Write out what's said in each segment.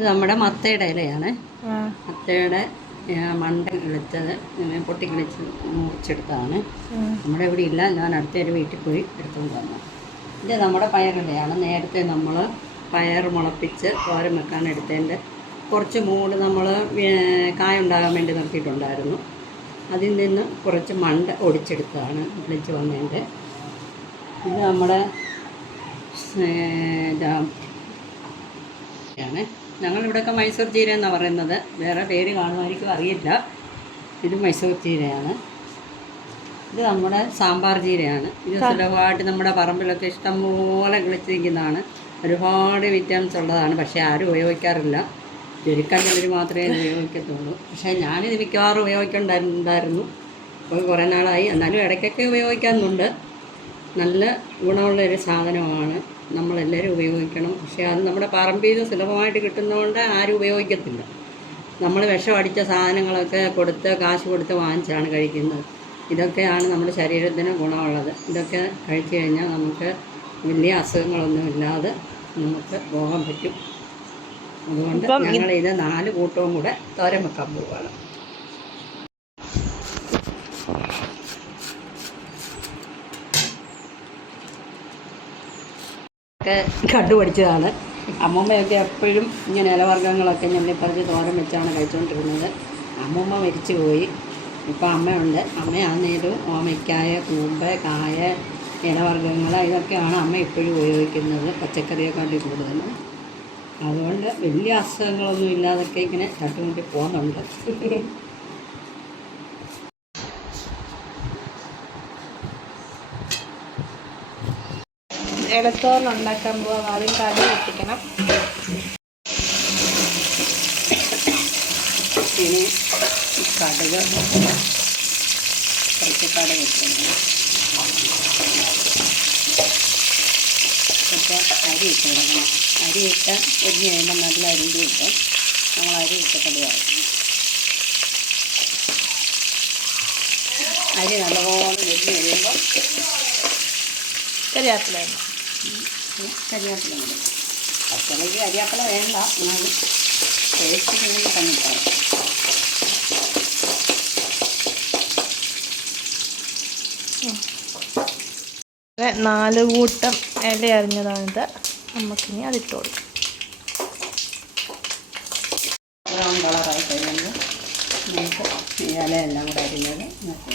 ഇത് നമ്മുടെ മത്തയുടെ ഇലയാണ്. മത്തയുടെ മണ്ട കിളിച്ചത് പൊട്ടി കിളിച്ച് മുറിച്ചെടുത്തതാണ്. നമ്മുടെ ഇവിടെ ഇല്ല. ഞാൻ അടുത്തൊരു വീട്ടിൽ പോയി എടുത്തുകൊണ്ട് വന്നു. ഇത് നമ്മുടെ പയറിലയാണ് നേരത്തെ നമ്മൾ പയർ മുളപ്പിച്ച് ഓരം വെക്കാൻ എടുത്തതിന്റെ കുറച്ച് മൂട് നമ്മൾ കായ ഉണ്ടാകാൻ വേണ്ടി നിർത്തിയിട്ടുണ്ടായിരുന്നു. അതിൽ നിന്ന് കുറച്ച് മണ്ട ഒടിച്ചെടുത്തതാണ് വിളിച്ച് വന്നതിന്റെ. ഇത് നമ്മുടെ ഇതാണ്. ആണ് ഞങ്ങളിവിടെയൊക്കെ മൈസൂർ ചീര എന്നാണ് പറയുന്നത്. വേറെ പേര് കാണുമായിരിക്കും അറിയില്ല. ഇത് മൈസൂർ ചീരയാണ്. ഇത് നമ്മുടെ സാമ്പാർ ചീരയാണ്. ഇത് സുലഭമായിട്ട് നമ്മുടെ പറമ്പിലൊക്കെ ഇഷ്ടംപോലെ കിളിച്ചിരിക്കുന്നതാണ്. ഒരുപാട് വിറ്റാമിൻസ് ഉള്ളതാണ്. പക്ഷേ ആരും ഉപയോഗിക്കാറില്ല. ചുരുക്കം ചിലർ മാത്രമേ ഉപയോഗിക്കത്തുള്ളൂ. പക്ഷേ ഞാനിത് മിക്കവാറും ഉപയോഗിക്കണ്ടായിരുന്നു. ഇപ്പോൾ കുറേ നാളായി. എന്നാലും ഇടയ്ക്കൊക്കെ ഉപയോഗിക്കാറുണ്ട്. നല്ല ഗുണമുള്ള ഒരു സാധനമാണ്. നമ്മളെല്ലാവരും ഉപയോഗിക്കണം. പക്ഷേ അത് നമ്മുടെ പറമ്പിൽ നിന്ന് സുലഭമായിട്ട് കിട്ടുന്നതുകൊണ്ട് ആരും ഉപയോഗിക്കത്തില്ല. നമ്മൾ വിഷം അടിച്ച സാധനങ്ങളൊക്കെ കൊടുത്ത് കാശ് കൊടുത്ത് വാങ്ങിച്ചാണ് കഴിക്കുന്നത്. ഇതൊക്കെയാണ് നമ്മുടെ ശരീരത്തിന് ഗുണമുള്ളത്. ഇതൊക്കെ കഴിച്ചു കഴിഞ്ഞാൽ നമുക്ക് വലിയ അസുഖങ്ങളൊന്നും ഇല്ലാതെ നമുക്ക് പോകാൻ പറ്റും. അതുകൊണ്ട് ഞങ്ങൾ ഇത് നാല് കൂട്ടവും കൂടെ തോരൻ വെക്കാൻ പോവുകയാണ്. ഒക്കെ കണ്ടുപഠിച്ചതാണ്. അമ്മൂമ്മയൊക്കെ എപ്പോഴും ഇങ്ങനെ ഇലവർഗങ്ങളൊക്കെ ഞെള്ളിപ്പറിച്ച് തോരൻ വെച്ചാണ് കഴിച്ചുകൊണ്ടിരുന്നത് അമ്മൂമ്മ മരിച്ചു പോയി ഇപ്പം അമ്മയുണ്ട്. അമ്മയാന്നേലും ഓമയ്ക്കായ കൂമ്പ് കായ ഇലവർഗങ്ങൾ ഇതൊക്കെയാണ് അമ്മ ഇപ്പോഴും ഉപയോഗിക്കുന്നത്. പച്ചക്കറിയെക്കാട്ടി കൂടുതലും. അതുകൊണ്ട് വലിയ അസുഖങ്ങളൊന്നും ഇല്ലാതൊക്കെ ഇങ്ങനെ തട്ടുമുട്ടി പോകുന്നുണ്ട്. ഇലത്തോരൻ ഉണ്ടാക്കാൻ ആദ്യം കറി വെട്ടിക്കണം. ഇനി കടുക് കുറച്ച് കടുക് വെക്കണം അരി ഇട്ട് കൊടുക്കണം. അരി ഇട്ട് പൊരിഞ്ഞ് കഴിയുമ്പോൾ നല്ല അരിഞ്ഞ് കിട്ടും നമ്മൾ അരി അരി നല്ലപോലെ പൊരിഞ്ഞ് കഴിയുമ്പോൾ കരിയാപ്പിലാണ് കരിയാപ്പില മതി കരിയാപ്പില വേണ്ട. എന്നാലും ടേസ്റ്റ് വേണ്ടി തന്നിട്ടാണ് നാല് കൂട്ടം ഇല അറിഞ്ഞതാണിത് നമുക്കിനി അതിട്ട് കൊടുക്കാം. ബ്രൗൺ കളറായി കഴിയുമ്പോൾ നമുക്ക് ഇലയെല്ലാം കൂടെ അരിഞ്ഞത് നമുക്ക്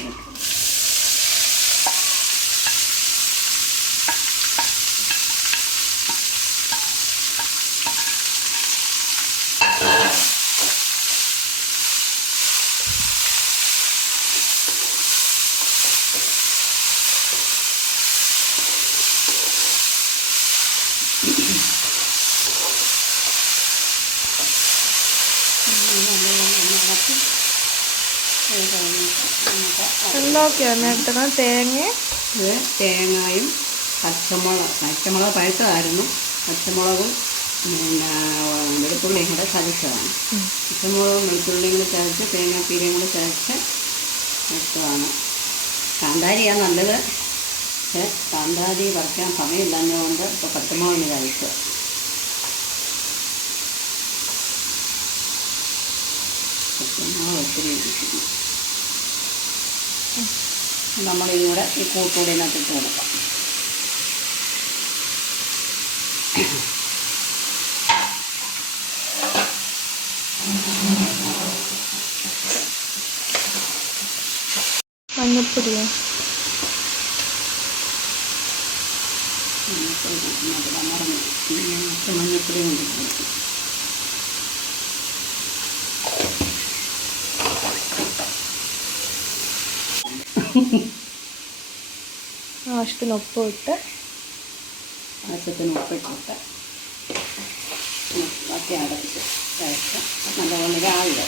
എന്തൊക്കെയാണ് ഇട്ടത് തേങ്ങ. ഇത് തേങ്ങയും പച്ചമുളക് പച്ചമുളക് പഴുത്തതായിരുന്നു. പച്ചമുളകും പിന്നെ വെളുത്തുള്ളിയും കൂടെ ചതച്ചതാണ്. പച്ചമുളകും വെളുത്തുള്ളിയും കൂടെ ചതച്ച് തേങ്ങാപ്പീരയും കൂടെ ചതച്ച് വെച്ചതാണ് കാന്താരിയാണ് നല്ലത്. പക്ഷേ കാന്താരി പറിക്കാൻ സമയമില്ലാഞ്ഞതുകൊണ്ട് ഇപ്പോൾ പച്ചമുളകിന് കഴിച്ചു. പച്ചമുളക് ഒത്തിരി നമ്മളിതും കൂടെ ഈ കൂട്ടുകൂടി ഇതിനകത്ത് ഇട്ട് കൊടുക്കാം. മഞ്ഞപ്പൊടിയോ? മഞ്ഞപ്പൊടി മഞ്ഞപ്പൊടി കൊണ്ടിട്ട് കൊടുക്കും ആവശ്യത്തിന് ഉപ്പ് ഇട്ട് ആവശ്യത്തിന് ഉപ്പിട്ടിട്ട് ബാക്കി അടച്ച് കഴിച്ച് നല്ലപോലെ രാവിലെ.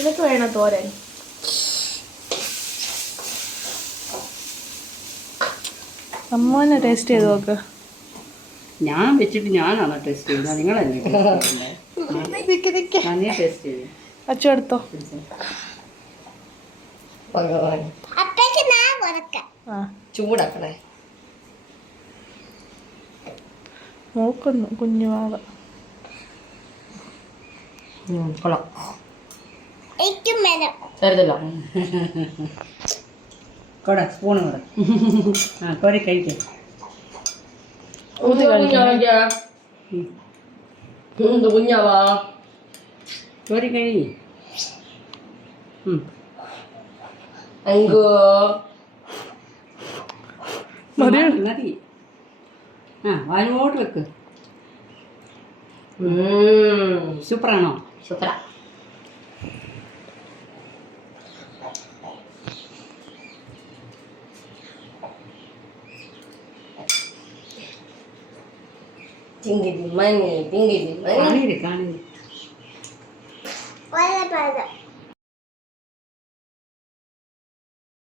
ഇതൊക്കെ വേണം തോരൻ? അമ്മനെ ടേസ്റ്റ് ചെയ്ത് നോക്ക്. ഞാൻ വെച്ചിട്ട് ഞാനാണോ ടെസ്റ്റ് ചെയ്യുന്നത്? നിങ്ങളല്ലേ ടേസ്റ്റ് ചെയ്യുന്നത് നിക്ക് നിക്ക്. ഞാൻ നീ ടെസ്റ്റ് ചെയ്യും. അച്ചു എടുത്തോ. ഭഗവാൻ. ആ. ചൂടാക്കണേ. നോക്കുന്നു കുഞ്ഞുമാവ ഉം, കൊള്ളാം. കൊട സ്പൂണ് കൊട. ആ കോരി കഴിക്കും. Aku Udah tinggal punya. Hmm. Hmm, udah punya lah. Mari kayak. Hmm. Anggur. Mari. Mari. Nah, wajib order ke. Hmm, Supra no. ಟಿಂಗಿದಿ ಮನೆ ಟಿಂಗಿದಿ ಮನೆ ಕಾಣಿರಿ ಕಾಣಿರಿ ಒಳ್ಳೆ ಪಾದ